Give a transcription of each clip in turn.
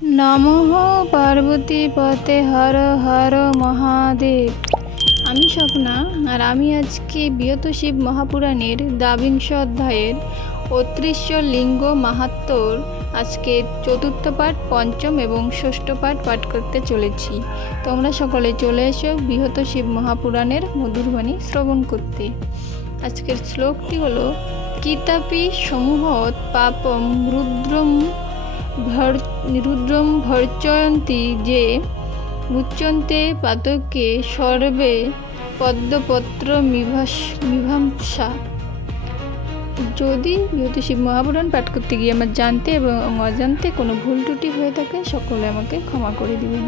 নমঃ পার্বতী পতে হর হর মহাদেব। আমি স্বপ্না, আর আমি আজকে বিয়ত শিব মহাপুরাণের দ্বাবিংশ অধ্যায়ের অতৃশ্য লিঙ্গ মাহাত্ম্যর আজকে চতুর্থ পাঠ, পঞ্চম এবং ষষ্ঠ পাঠ করতে চলেছি। তোমরা সকলে চলে এসো বিহত শিব মহাপুরাণের মধুরবাণী শ্রবণ করতে। আজকের শ্লোকটি হলো কিতাপি সমূহৎ পাপম রুদ্রম ভর্চয়ন্তি যে মুচ্যন্তে পাতকে সর্বে পদ্মপত্র মীমাংসা। যদি বিহত শিব মহাপুরাণ পাঠ করতে গিয়ে আমার জানতে এবং অজান্তে কোনো ভুল ত্রুটি হয়ে থাকে, সকলে আমাকে ক্ষমা করে দিবেন।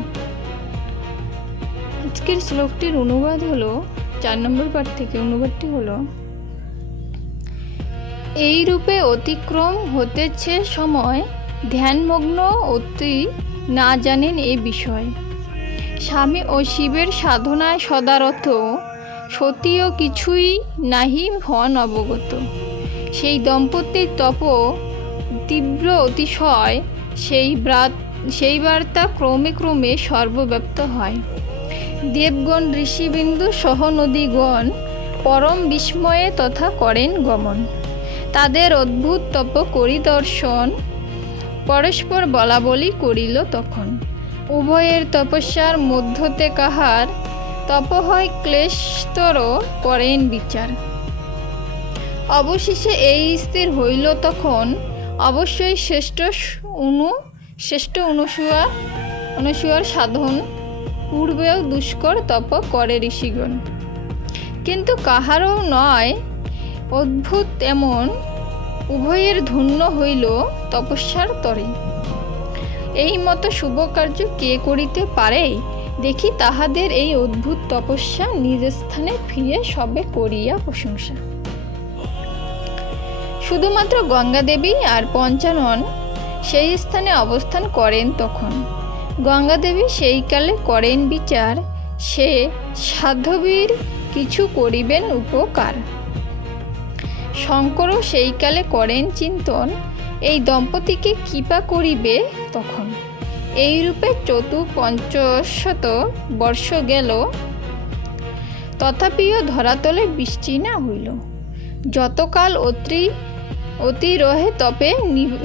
আজকের শ্লোকটির অনুবাদ হলো 4 নম্বর পাঠ থেকে। অনুবাদটি হলো, এই রূপে অতিক্রম হতেছে সময়, ধ্যানমগ্ন অতি না জানেন এ বিষয়। স্বামী ও শিবের সাধনায় সদারথ, সতীও কিছুই নাহি হন অবগত। সেই দম্পতির তপ তীব্র অতিশয়, সেই বার্তা ক্রমে ক্রমে সর্বব্যাপ্ত হয়। দেবগণ ঋষিবিন্দু সহ নদীগণ পরম বিস্ময়ে তথা করেন গমন। তাদের অদ্ভুত তপ পরিদর্শন পরস্পর বলাবলি করিল তখন। উভয়ের তপস্যার মধ্যতে কাহার তপ হয় ক্লেশতর করেন বিচার। অবশেষে এই স্থির হইল তখন, অবশ্যই শ্রেষ্ঠ অনুসূয়ার সাধন পূর্বেও দুষ্কর তপ করে ঋষিগণ। কিন্তু কাহারও নয় অদ্ভুত এমন, উভয়ের ধন্য হইল তপস্যার তরে। এই মতো শুভ কার্য কে করিতে পারে, দেখি তাহাদের এই অদ্ভুত তপস্যা নিজ স্থানে ফিরে সবে করিয়া প্রশংসা। শুধুমাত্র গঙ্গা দেবী আর পঞ্চানন সেই স্থানে অবস্থান করেন তখন। গঙ্গা দেবী সেই কালে করেন বিচার, সে সাধবীর কিছু করিবেন উপকার। শঙ্করও সেই কালে করেন চিন্তন, এই দম্পতিকে কৃপা করিবে তখন। এইরূপে চতুপঞ্চশত বর্ষ গেল, তথাপিও ধরাতলে বৃষ্টি না হইল। যতকাল অতি রহে তপে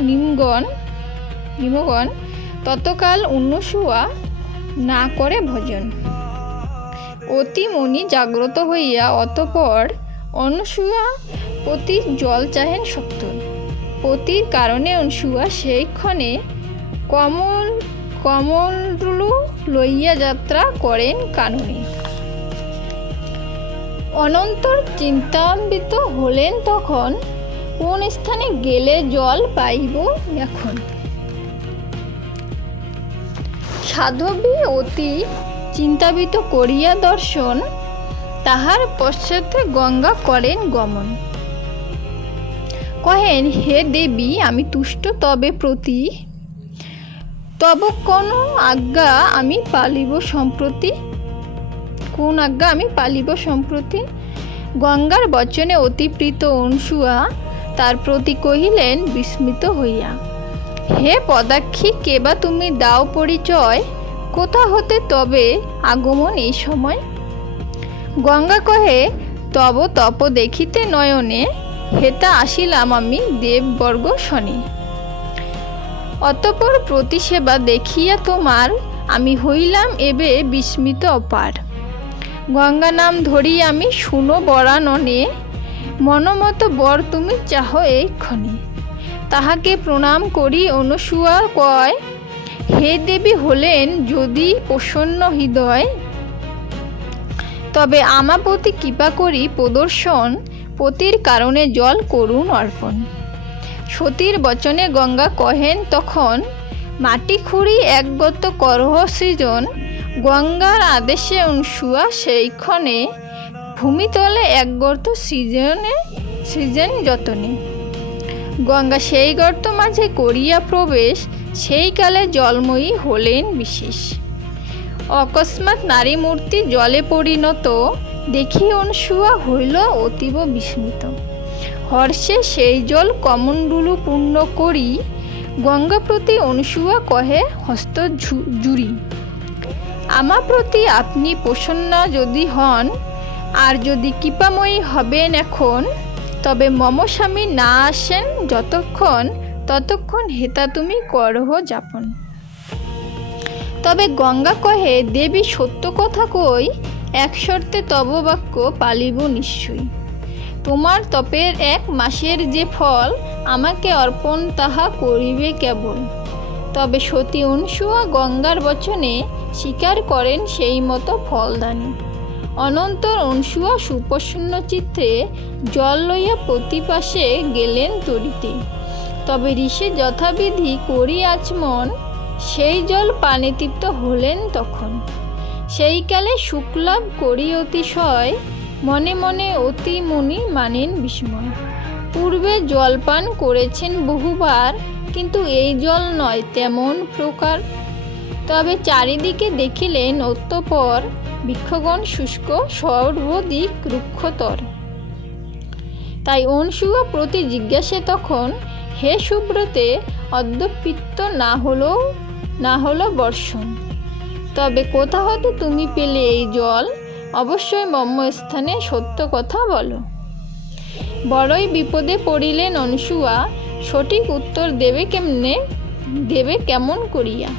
নিমগণ, ততকাল অনুসূয়া না করে ভজন। অতি মনি জাগ্রত হইয়া অতঃপর অনুসূয়া পতির জল চাহেন সত্তর। পতির কারণে অনুসূয়া সেই ক্ষণে কমণ্ডলু লইয়া যাত্রা করেন কাননে। অনন্তর চিন্তান্বিত হলেন তখন, কোন স্থানে গেলে জল পাইব এখন। সাধবী অতি চিন্তান্বিত করিয়া দর্শন, তাহার পশ্চাতে গঙ্গা করেন গমন। কহেন, হে দেবী আমি তুষ্ট তবে প্রতি, তব কোন আজ্ঞা আমি পালিব সম্প্রতি। কোন আজ্ঞা আমি পালিব সম্প্রতি। গঙ্গার বচনে অতিপ্রীত অনুসূয়া তার প্রতি কহিলেন বিস্মিত হইয়া, হে পদাক্ষী কেবা তুমি দাও পরিচয়, কোথা হতে তবে আগমন এই সময়। গঙ্গা কহে, তব তপ দেখিতে নয়নে, হেতা আসিলাম আমি দেববর্গ শনি। অতঃপর প্রতিসেবা দেখিয়া তোমার, আমি হইলাম এবে বিস্মিত অপার। গঙ্গা নাম ধরি আমি শুনো বরাননে, মনমত বর তুমি চাহ এইক্ষণে। তাহাকে প্রণাম করি অনুসূয়া কয়, হে দেবী হলেন যদি প্রসন্ন হৃদয়, তবে আমাপতি কৃপা করি প্রদর্শন, পতির কারণে জল করুণ অর্পণ। সতীর বচনে গঙ্গা কহেন তখন, মাটি খুঁড়ি একগত করহ সৃজন। গঙ্গার আদেশে অনুসূয়া সেইক্ষণে, ভূমিতলে এক গর্ত সৃজেন যতনে। গঙ্গা সেই গর্ত মাঝে করিয়া প্রবেশ, সেই কালে জলময়ী হলেন বিশেষ। অকস্মাৎ নারী মূর্তি জলে পরিণত, দেখি অনুসূয়া হইল অতীব বিস্মিত। হর্ষে সেই জল কমণ্ডলু পূর্ণ করি, গঙ্গা প্রতি অনসূয়া কহে হস্ত জুড়ি। আমা প্রতি আপনি প্রসন্ন যদি হন, আর যদি কৃপাময়ী হবেন এখন, তবে মম স্বামী না আসেন যতক্ষণ, ততক্ষণ হেতা তুমি করহ যাপন। তবে গঙ্গা কহে, দেবী সত্য কথা কই, এক শর্তে তব বাক্য পালিব নিশ্চয়ই। তোমার তপের 1 মাসের যে ফল আমাকে অর্পণ তাহা করিবে কেবল। তবে সতী অনসূয়া গঙ্গার বচনে স্বীকার করেন সেই মতো ফলদানী। অনন্তর অনসূয়া সুপ্রসন্ন চিত্তে জল লইয়া প্রতি পাশে গেলেন তরিতে। তবে ঋষি যথাবিধি করি আচমন, সেই জল পানে তৃপ্ত হলেন তখন। সেইকালে শুক্লাভ করি অতিশয়, মনে মনে অতি মুনি মানেন বিস্ময়। পূর্বে জলপান করেছেন বহুবার, কিন্তু এই জল নয় তেমন প্রকার। তবে চারিদিকে দেখিলেন অতঃপর, বৃক্ষগণ শুষ্ক সর্বদিক রুক্ষতর। তাই অনসূয়া প্রতি জিজ্ঞাসে তখন, হে সুব্রতে, অদ্যপিত্ত না হলো বর্ষণ। তবে কোথা হতে তুমি পেলে এই জল, অবশ্যই মম স্থানে সত্য কথা বলো। বড়ই বিপদে পড়িলেন অনসূয়া, সঠিক উত্তর দেবে কেমন করিয়া।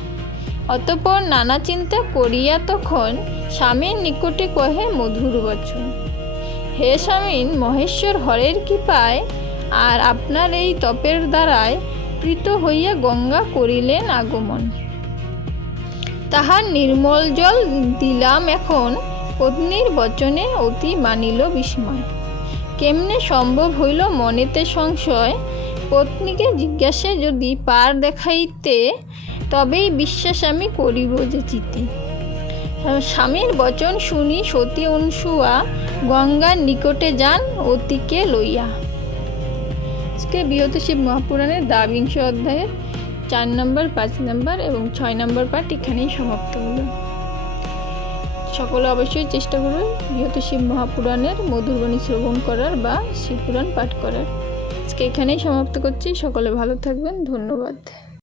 অতঃপর নানা চিন্তা করিয়া তখন স্বামীর নিকটে কহে মধুর বচন। হে স্বামীন, মহেশ্বর হরের কৃপায় আর আপনার এই তপের দ্বারায় প্রীত হইয়া গঙ্গা করিলেন আগমন। তাহার নির্মল জল দিলাম এখন, পত্নীর বচনে অতি মানিল বিস্ময়। কেমনে সম্ভব হইল মনেতে সংশয়, পত্নীকে জিজ্ঞাসে যদি পার দেখাইতে, তবেই বিশ্বাস আমি করিব যে চিতে। স্বামীর বচন শুনি সতী অনসূয়া গঙ্গার নিকটে যান অতিকে লইয়া। আজকে বৃহৎ শিব মহাপুরাণের ২২ অধ্যায়ের ৪ নম্বর, ৫ নম্বর এবং ৬ নম্বর পাঠ এখানেই সমাপ্ত হলো। সকলে অবশ্যই চেষ্টা করবে বৃহৎ শিব মহাপুরাণের মধুরবাণী শ্রবণ করার বা শিবপুরাণ পাঠ করার। আজকে এখানেই সমাপ্ত করছি। সকলে ভালো থাকবেন। ধন্যবাদ।